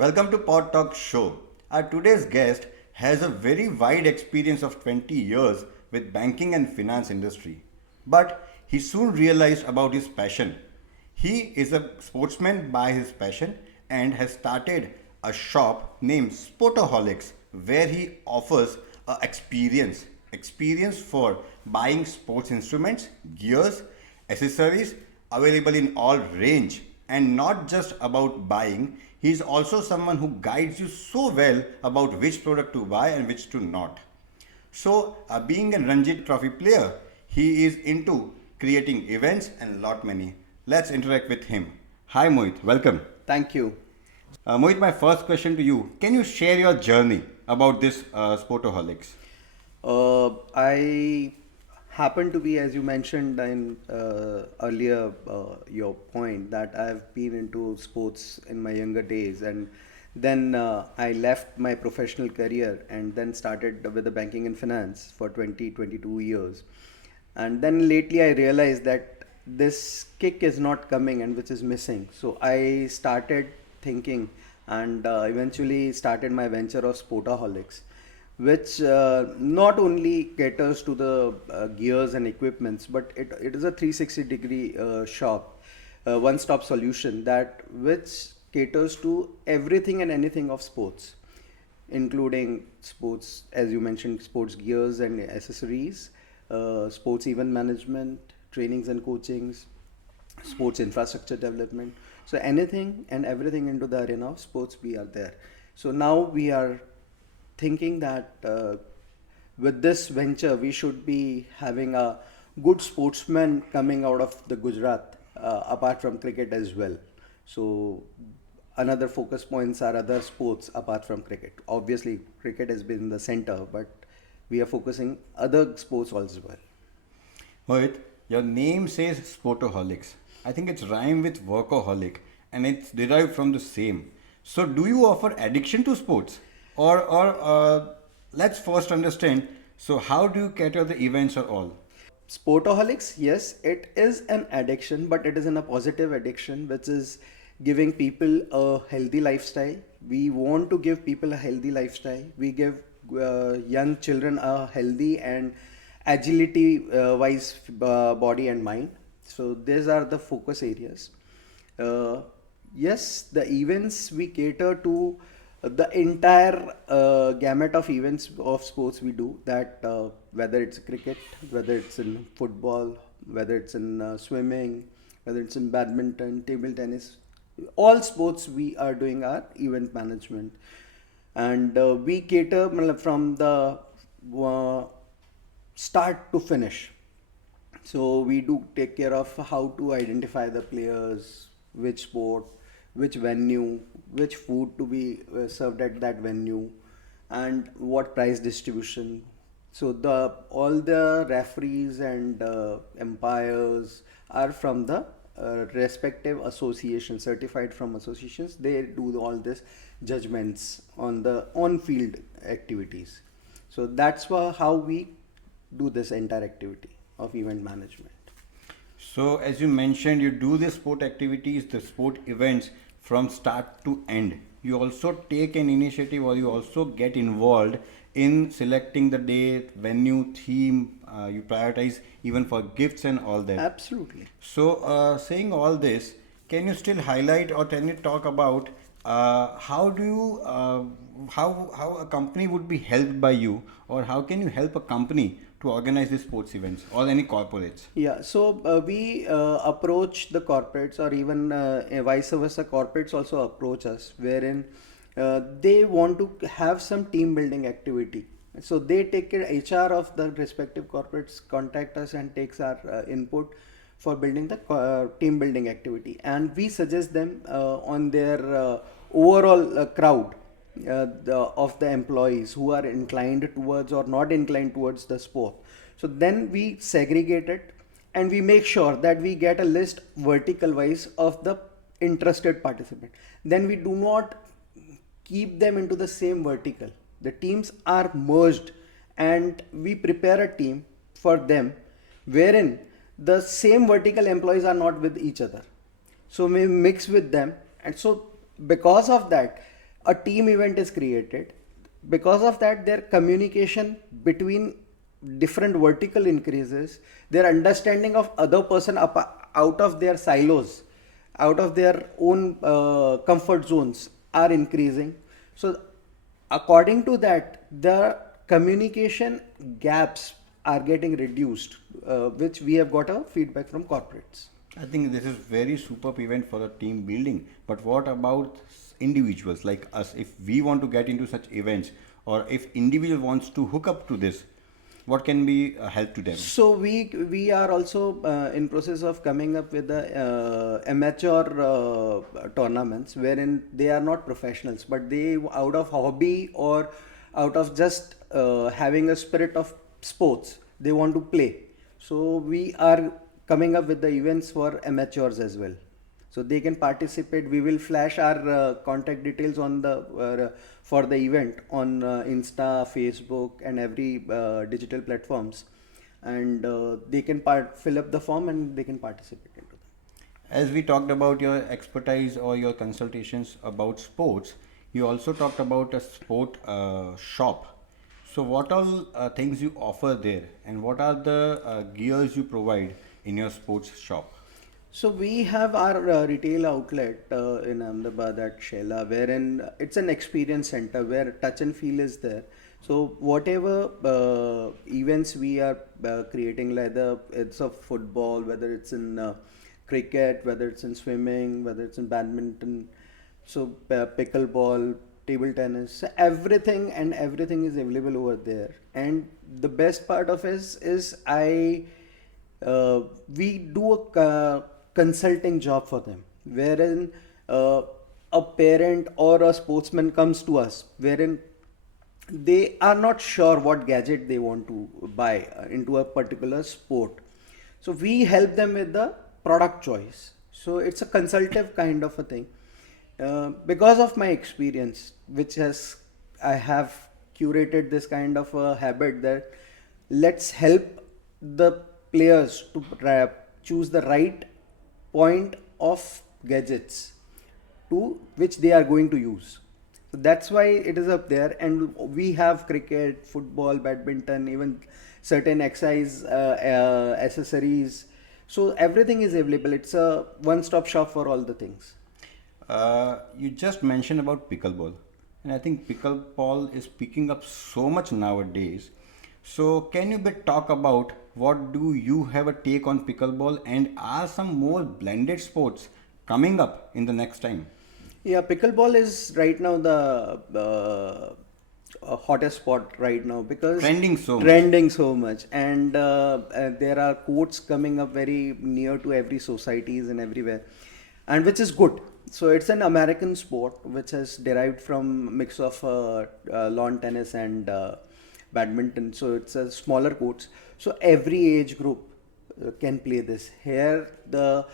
Welcome to PodTalk Show. Our today's guest has a very wide experience of 20 years with banking and finance industry. But he soon realized about his passion. He is a sportsman by his passion and has started a shop named Sportaholics where he offers a experience for buying sports instruments, gears, accessories available in all range, and not just about buying. He is also someone who guides you so well about which product to buy and which to not. So, being a Ranji Trophy player, he is into creating events and lot many. Let's interact with him. Hi Mohit, welcome. Thank you. Mohit, my first question to you: can you share your journey about this Sportaholics? I happen to be, as you mentioned in earlier, your point that I've been into sports in my younger days, and then I left my professional career and then started with the banking and finance for 22 years. And then lately I realized that this kick is not coming and which is missing. So I started thinking and eventually started my venture of Sportaholics, which not only caters to the gears and equipments, but it is a 360-degree shop, one-stop solution that which caters to everything and anything of sports, including sports, as you mentioned, sports gears and accessories, sports event management, trainings and coachings, sports infrastructure development. So anything and everything into the arena of sports, we are there. So now we are thinking that with this venture we should be having a good sportsman coming out of the Gujarat, apart from cricket as well. So another focus points are other sports apart from cricket. Obviously cricket has been the center, but we are focusing other sports as well. Mohit, your name says Sportaholics. I think it's rhyme with workaholic and it's derived from the same. So, do you offer addiction to sports? Or let's first understand. So, how do you cater the events or all? Sportaholics, yes, it is an addiction, but it is in a positive addiction, which is giving people a healthy lifestyle. We want to give people a healthy lifestyle. We give young children a healthy and agility wise body and mind. So these are the focus areas. Uh, yes, the events we cater to the entire gamut of events of sports we do that, whether it's cricket, whether it's in football, whether it's in swimming, whether it's in badminton, table tennis, all sports we are doing our event management. And we cater from the uh, start to finish. So we do take care of how to identify the players, which sport, which venue, which food to be served at that venue, and what price distribution. So the all the referees and umpires are from the respective associations, certified from associations. They do all this judgments on the on-field activities. So that's how we do this entire activity of event management. So, as you mentioned, you do the sport activities, the sport events from start to end. You also take an initiative or you also get involved in selecting the date, venue, theme. You prioritize even for gifts and all that. Absolutely. So, saying all this, can you still highlight or can you talk about how do you how a company would be helped by you, or how can you help a company to organize these sports events or any corporates? Yeah, so we approach the corporates, or even vice versa, corporates also approach us, wherein they want to have some team building activity. So they take care, HR of the respective corporates contact us and takes our input for building the team building activity, and we suggest them on their overall crowd, of the employees who are inclined towards or not inclined towards the sport. So then we segregate it and we make sure that we get a list vertical wise of the interested participant. Then we do not keep them into the same vertical. The teams are merged and we prepare a team for them wherein the same vertical employees are not with each other. So we mix with them, and so because of that a team event is created. Because of that, their communication between different vertical increases, their understanding of other person out of their silos, out of their own comfort zones are increasing. So according to that, the communication gaps are getting reduced, which we have got a feedback from corporates. I think this is very superb event for the team building. But what about individuals like us? If we want to get into such events, or if individual wants to hook up to this, what can be help to them? So we are also in process of coming up with the amateur tournaments wherein they are not professionals, but they out of hobby or out of just having a spirit of sports, they want to play. So we are coming up with the events for amateurs as well. So they can participate. We will flash our contact details on the for the event on Insta, Facebook, and every digital platforms, and they can fill up the form and they can participate into them. As we talked about your expertise or your consultations about sports, you also talked about a sport shop. So, what all things you offer there, and what are the gears you provide in your sports shop? So we have our retail outlet in Ahmedabad at Shela, wherein it's an experience center where touch and feel is there. So whatever events we are creating, whether it's of football, whether it's in cricket, whether it's in swimming, whether it's in badminton, so pickleball, table tennis, so everything is available over there. And the best part of is we do a consulting job for them, wherein a parent or a sportsman comes to us, wherein they are not sure what gadget they want to buy into a particular sport. So we help them with the product choice. So it's a consultative kind of a thing. Because of my experience, which has I have curated this kind of a habit that let's help the players to choose the right point of gadgets to which they are going to use. So that's why it is up there, and we have cricket, football, badminton, even certain exercise accessories. So everything is available. It's a one-stop shop for all the things. You just mentioned about pickleball, and I think pickleball is picking up so much nowadays. So, can you bit talk about what do you have a take on pickleball, and are some more blended sports coming up in the next time? Yeah, pickleball is right now the hottest spot right now because Trending so much. trending so much, and there are courts coming up very near to every societies and everywhere, and which is good. So it's an American sport which has derived from mix of lawn tennis and badminton. So it's a smaller courts. So every age group can play this. Here the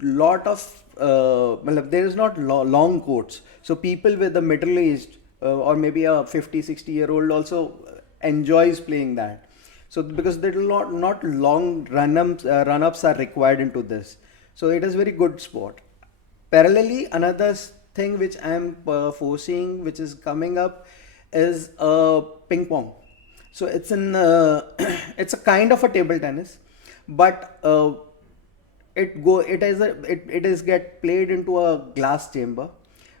lot of there is not long courts. So people with the middle aged or maybe a 50-60-year-old also enjoys playing that. So because there are not long run ups are required into this. So it is very good sport. Parallelly, another thing which I am foreseeing, which is coming up, is ping pong. So it's an it's a kind of a table tennis, but it is get played into a glass chamber,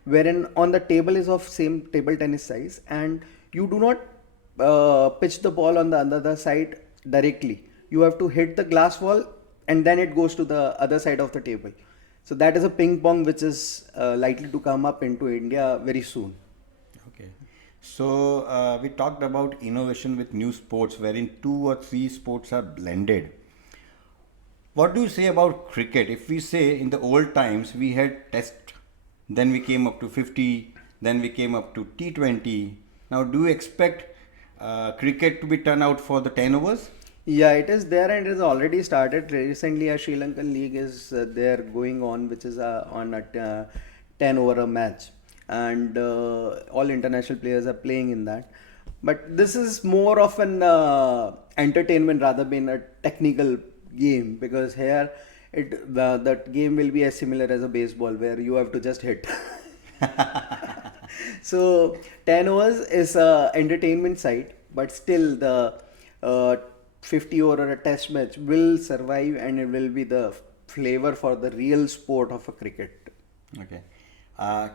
wherein on the table is of same table tennis size, and you do not pitch the ball on the other side directly. You have to hit the glass wall, and then it goes to the other side of the table. So that is a ping pong which is likely to come up into India very soon. Okay. So we talked about innovation with new sports, wherein 2 or 3 sports are blended. What do you say about cricket? If we say in the old times we had test, then we came up to 50, then we came up to T20. Now, do you expect cricket to be turned out for the 10 overs? Yeah, it is there and it has already started. Recently, a Sri Lankan league is there going on, which is on a 10 over a match, and all international players are playing in that. But this is more of an entertainment rather than a technical game because here that game will be as similar as a baseball where you have to just hit. So 10 overs is a entertainment side, but still the uh, 50 over or a test match will survive, and it will be the flavor for the real sport of a cricket. Okay.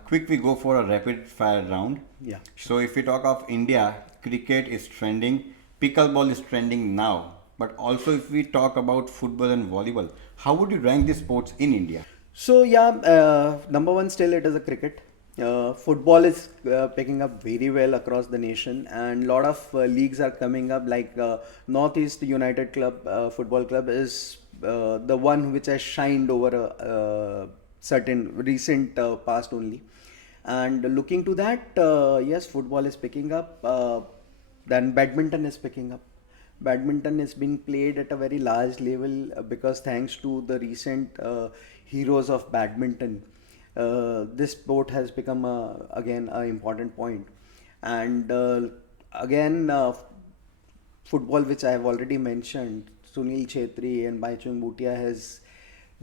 Quick, we go for a rapid fire round. Yeah, sure. So, if we talk of India, cricket is trending, pickleball is trending now. But also, if we talk about football and volleyball, how would you rank these sports in India? So yeah, number one still it is a cricket. Football is picking up very well across the nation, and lot of leagues are coming up. Like Northeast United Club Football Club is the one which has shined over a certain recent past only. And looking to that, yes, football is picking up. Then badminton is picking up. Badminton is being played at a very large level because thanks to the recent heroes of badminton, this sport has become again an important point. And again, football, which I have already mentioned, Sunil Chetri and Baichung Bhutia has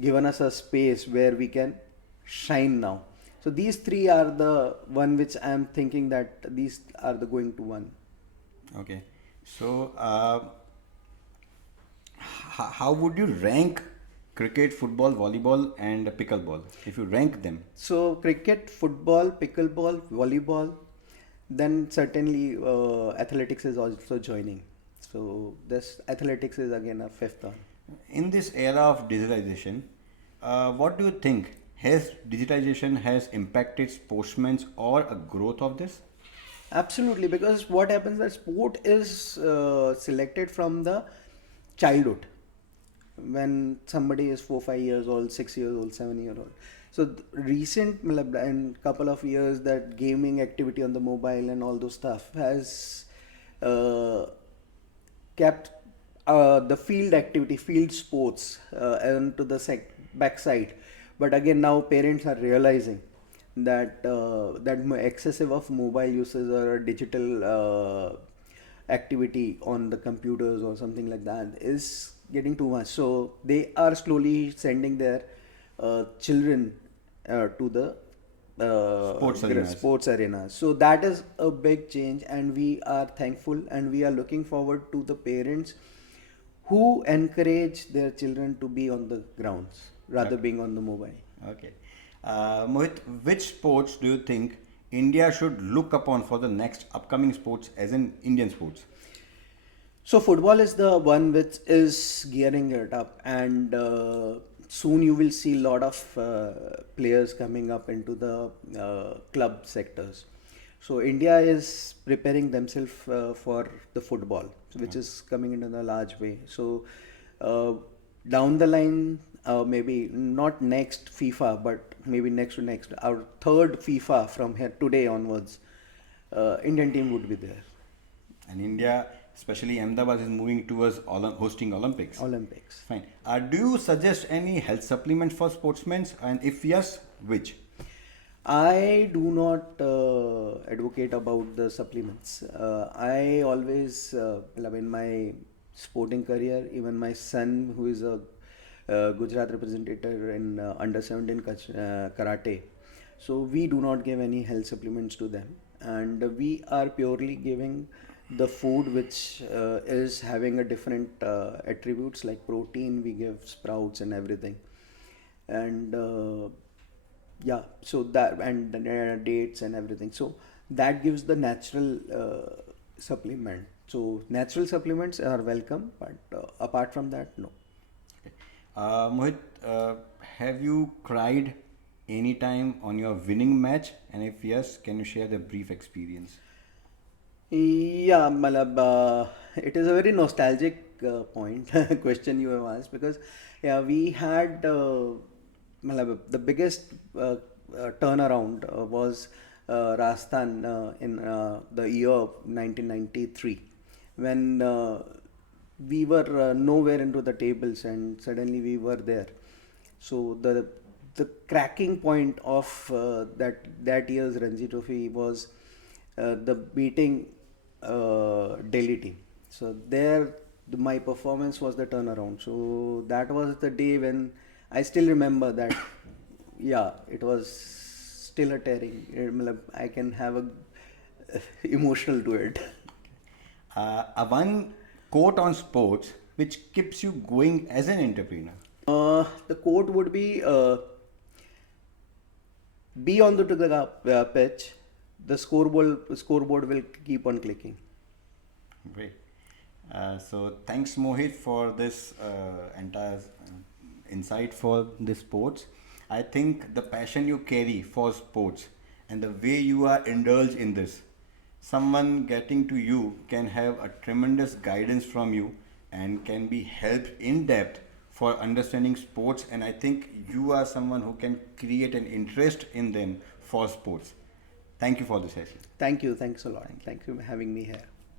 given us a space where we can shine now. So these three are the one which I am thinking that these are the going to one. Okay. So, how would you rank cricket, football, volleyball, and pickleball if you rank them? So cricket, football, pickleball, volleyball, then certainly athletics is also joining. So this athletics is again a fifth one. In this era of digitalization, what do you think? Has digitalization has impacted sportsmen's or a growth of this? Absolutely, because what happens that sport is selected from the childhood when somebody is 4 5 years old, 6 years old, 7 year old. So recent matlab, in couple of years that gaming activity on the mobile and all those stuff has uh, kept the field activity, field sports, and to the backside. But again, now parents are realizing that excessive of mobile uses or digital activity on the computers or something like that is getting too much. So they are slowly sending their children to the Sports arenas. sports arena. So that is a big change, and we are thankful and we are looking forward to the parents who encourage their children to be on the grounds rather Okay. being on the mobile. Okay. Mohit, which sports do you think India should look upon for the next upcoming sports as in Indian sports? So football is the one which is gearing it up, and soon you will see a lot of players coming up into the club sectors. So India is preparing themselves for the football, which is coming in a large way. So uh, down the line, maybe not next FIFA, but maybe next to next, our third FIFA from here today onwards, Indian team would be there. And India, especially Ahmedabad, is moving towards hosting Olympics. Olympics. Fine. Do you suggest any health supplement for sportsmen? And if yes, which? I do not advocate about the supplements. I always, well, in my sporting career, even my son, who is a Gujarat representative in under 17 karate, so we do not give any health supplements to them, and we are purely giving the food which is having a different attributes like protein. We give sprouts and everything, and yeah, so that and dates and everything, so that gives the natural supplement. So natural supplements are welcome, but apart from that, no. Okay. Mohit, have you cried any time on your winning match? And if yes, can you share the brief experience? Yeah, Malab, it is a very nostalgic point question you have asked, because yeah, we had Malab, the biggest turnaround was Rajasthan in the year 1993, when we were nowhere into the tables and suddenly we were there. So the cracking point of that year's Ranji Trophy was the beating Delhi team. So there, my performance was the turnaround. So that was the day when I still remember that. Yeah, it was still a tearing. I can have a emotional to it. A one quote on sports which keeps you going as an entrepreneur. The quote would be on the pitch. The scoreboard will keep on clicking. Great. So thanks Mohit for this entire insight for the sports. I think the passion you carry for sports and the way you are indulged in this, someone getting to you can have a tremendous guidance from you and can be helped in depth for understanding sports, and I think you are someone who can create an interest in them for sports. Thank you for the session. Thank you. Thanks a lot. Thank you for having me here.